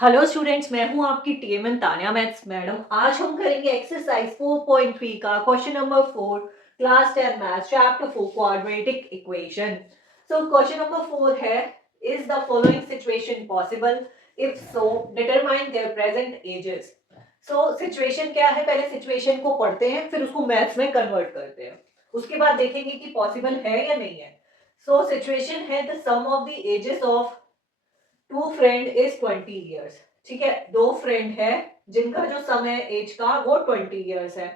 Hello students, मैं हूं आपकी टीएमएन तान्या मैथ्स मैडम। आज हम करेंगे एक्सरसाइज 4.3 का question number 4, class 10 maths chapter 4 quadratic equation. So question number 4 है, is the following situation possible? If so determine there present ages. So situation क्या है, पहले सिचुएशन को पढ़ते हैं फिर उसको मैथ्स में कन्वर्ट करते हैं, उसके बाद देखेंगे कि पॉसिबल है या नहीं है। सो सिचुएशन है, the sum of the ages of two friend is 20 years. ठीक है, दो फ्रेंड है जिनका जो समय एज का वो 20 ईयर्स है।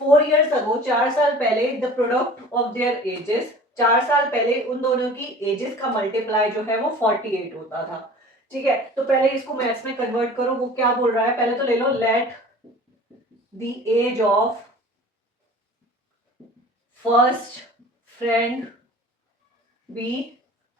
4 ईयर्स अगो, 4 साल पहले, the product of there edges, 4 साल पहले उन दोनों की एजेस का मल्टीप्लाई जो है वो 48 होता था। ठीक है, तो पहले इसको मैथ्स में कन्वर्ट करो। वो क्या बोल रहा है, पहले तो ले लो, let the age of first friend be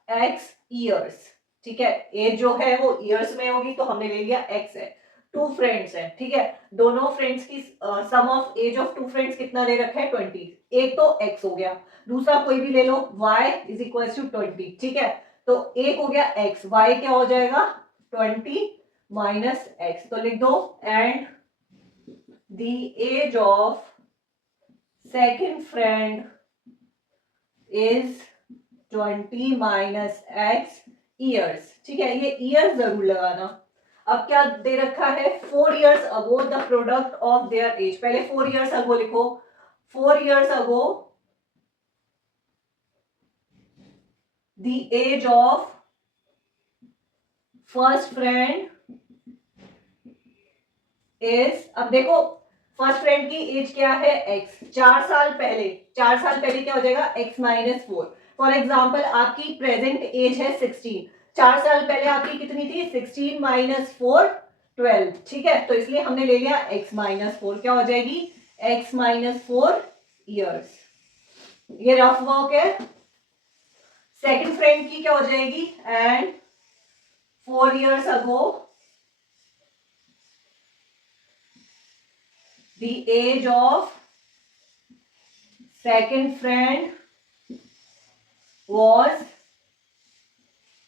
X years. ठीक है, एज जो है वो ईयर्स में होगी तो हमने ले लिया एक्स है। टू फ्रेंड्स है, ठीक है, दोनों फ्रेंड्स की sum of age of two friends कितना ले रखा है, 20। एक तो एक्स हो गया, दूसरा कोई भी ले लो, y इज इक्वल टू 20। ठीक है, तो एक हो गया एक्स, y क्या हो जाएगा, 20 माइनस एक्स। तो लिख दो, and the age of second friend is 20 minus x years. ठीक है, ये ईयर्स जरूर लगाना। अब क्या दे रखा है, 4 years ago the product of their age. पहले 4 ईयर्स अगो लिखो, 4 years ago the age of first friend is, अब देखो फर्स्ट फ्रेंड की एज क्या है, एक्स। 4 साल पहले, 4 साल पहले क्या हो जाएगा, एक्स माइनस 4। फॉर एग्जाम्पल आपकी प्रेजेंट एज है 16, 4 साल पहले आपकी कितनी थी, 16 माइनस 4, 12। ठीक है, तो इसलिए हमने ले लिया एक्स माइनस 4, क्या हो जाएगी, एक्स माइनस 4 ईयर्स। ये रफ वर्क है। सेकंड फ्रेंड की क्या हो जाएगी, and 4 years ago the age of second friend was,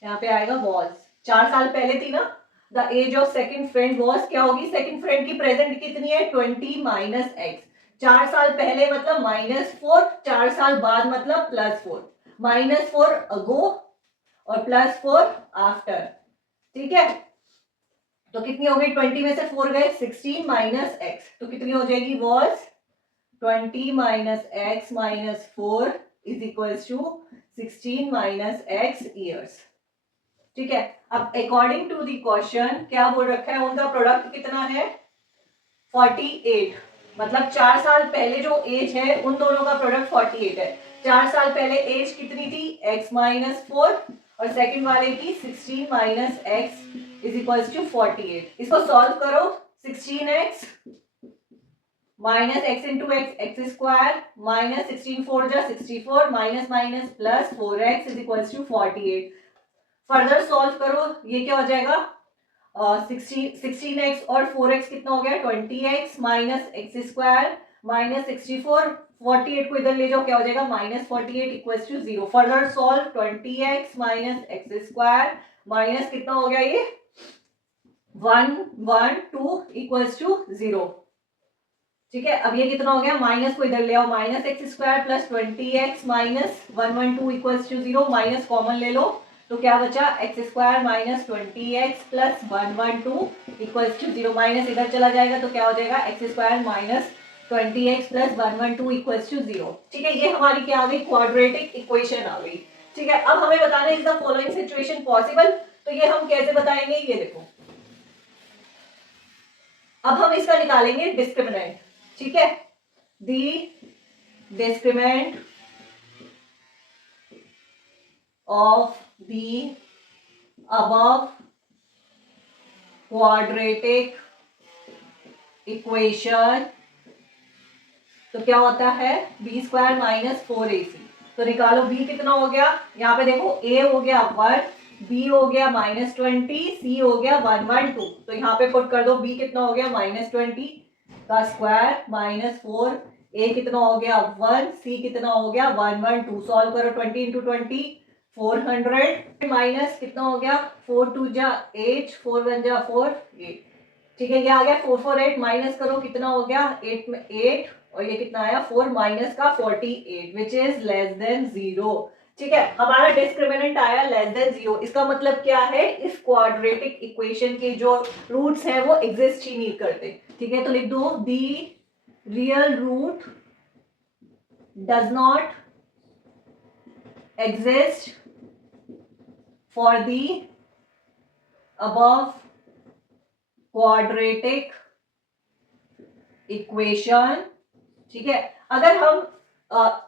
यहाँ पे आएगा was, 4 साल पहले थी ना, the age of second friend was क्या होगी, सेकेंड फ्रेंड की प्रेजेंट कितनी है, 20 माइनस एक्स। 4 साल पहले मतलब -4, 4 साल बाद मतलब +4, -4 अगो और +4 आफ्टर। ठीक है, तो कितनी हो गई, 20 में से 4 गए, 16 माइनस एक्स, तो कितनी हो जाएगी, was 20 minus x minus 4 is equals to 16 minus x years. ठीक है, अब अकॉर्डिंग टू द क्वेश्चन क्या बोल रखा है, उनका प्रोडक्ट कितना है, 48। मतलब 4 साल पहले जो एज है उन दोनों का प्रोडक्ट 48 है। 4 साल पहले एज कितनी थी, x माइनस 4, और सेकंड वाले की 16 minus x is equals to 48। इसको सॉल्व करो, 16x minus x into x, x square, minus 16 4 जा 64, minus minus plus 4x is equals to 48। Further solve करो, ये क्या हो जाएगा, 16x और 4x कितना हो गया, 20x minus x square minus 64, 48 को इधर ले जाओ, क्या हो जाएगा, -48 equals to 0। Further solve, 20x minus x square minus कितना हो गया ये, 112 इक्वल्स टू 0। ठीक है, अब ये कितना हो गया, माइनस को इधर ले आओ, minus x square plus 20x minus 112 equals to 0, minus common ले लो, तो क्या बचा, x square minus 20x plus 112 equals to 0, minus इधर चला जाएगा तो क्या हो जाएगा, x square minus 20x plus 112 equals to 0। ठीक है, ये हमारी क्या आ गई, क्वाड्रेटिक इक्वेशन आ गई। ठीक है, अब हमें बताना है, is the following situation possible. तो ये हम कैसे बताएंगे, ये देखो, अब हम इसका निकालेंगे डिस्क्रिमिनेंट। ठीक है, the discriminant of the above quadratic equation, तो क्या होता है, बी स्क्वायर माइनस 4ac। तो निकालो b कितना हो गया, यहाँ पे देखो a हो गया 1, b हो गया -20, c हो गया 112। तो यहाँ पे पुट कर दो, b कितना हो गया, -20 का स्क्वायर -4, a कितना हो गया 1, c कितना हो गया 112। सॉल्व करो, 20 इंटू 20 400 माइनस कितना हो गया 4 2 जा 8 4 1 जा 4 8 ठीक है ये आ गया 448 माइनस करो कितना हो गया 8 में 8 और ये कितना आया 4 माइनस का 48 विच इज लेस देन 0 ठीक है हमारा डिस्क्रिमिनेंट आया लेस देन 0 इसका मतलब क्या है इस क्वाड्रेटिक इक्वेशन के जो रूट्स हैं वो एग्जिस्ट ही नहीं करते ठीक है तो लिख दो the real root does not exist for the above quadratic equation ठीक है अगर हम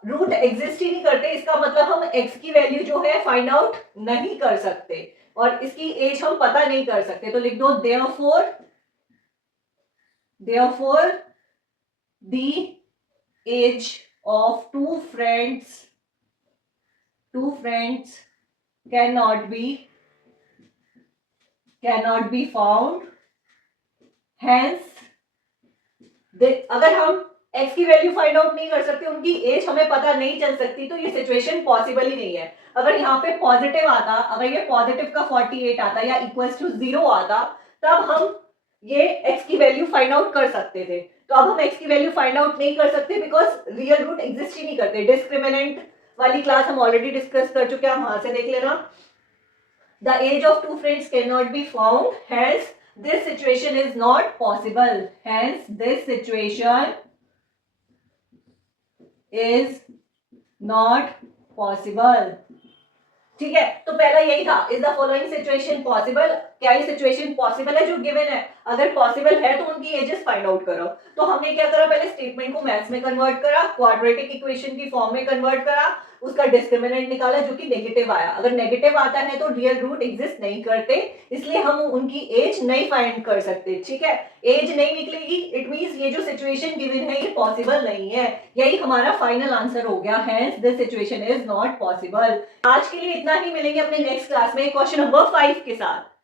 रूट एग्जिस्ट ही नहीं करते इसका मतलब हम x की वैल्यू जो है फाइंड आउट नहीं कर सकते और इसकी एज हम पता नहीं कर सकते तो लिख दो therefore the age of two friends cannot be found hence अगर हम x की वैल्यू फाइंड आउट नहीं कर सकते उनकी एज हमें पता नहीं चल सकती तो ये सिचुएशन पॉसिबल ही नहीं है अगर यहाँ पे पॉजिटिव आता अगर ये पॉजिटिव का 48 आता या इक्वल्स टू 0 आता तब हम ये x की वैल्यू फाइंड आउट कर सकते थे तो अब हम x की वैल्यू फाइंड आउट नहीं कर सकते बिकॉज रियल रूट एग्जिस्ट ही नहीं करते डिस्क्रिमिनेंट वाली क्लास हम ऑलरेडी डिस्कस कर चुके हैं हम वहां से देख लेना the age of two friends can not be found hence this situation is not possible hence this situation is not possible ठीक है तो पहला यही था is the following situation possible क्या ये सिचुएशन पॉसिबल है जो गिवन है अगर पॉसिबल है तो उनकी एजेस फाइंड आउट करो तो हमने क्या करा पहले स्टेटमेंट को मैथ्स में कन्वर्ट करा क्वाड्रेटिक इक्वेशन की फॉर्म में कन्वर्ट करा उसका डिस्क्रिमिनेंट निकाला जो कि नेगेटिव आया अगर नेगेटिव आता है तो रियल रूट एग्जिस्ट नहीं करते इसलिए हम उनकी एज नहीं फाइंड कर सकते ठीक है एज नहीं निकलेगी इट मींस ये जो सिचुएशन गिवन है ये पॉसिबल नहीं है यही हमारा फाइनल आंसर हो गया hence this situation is not possible आज के लिए इतना ही मिलेंगे अपने नेक्स्ट क्लास में क्वेश्चन नंबर 5 के साथ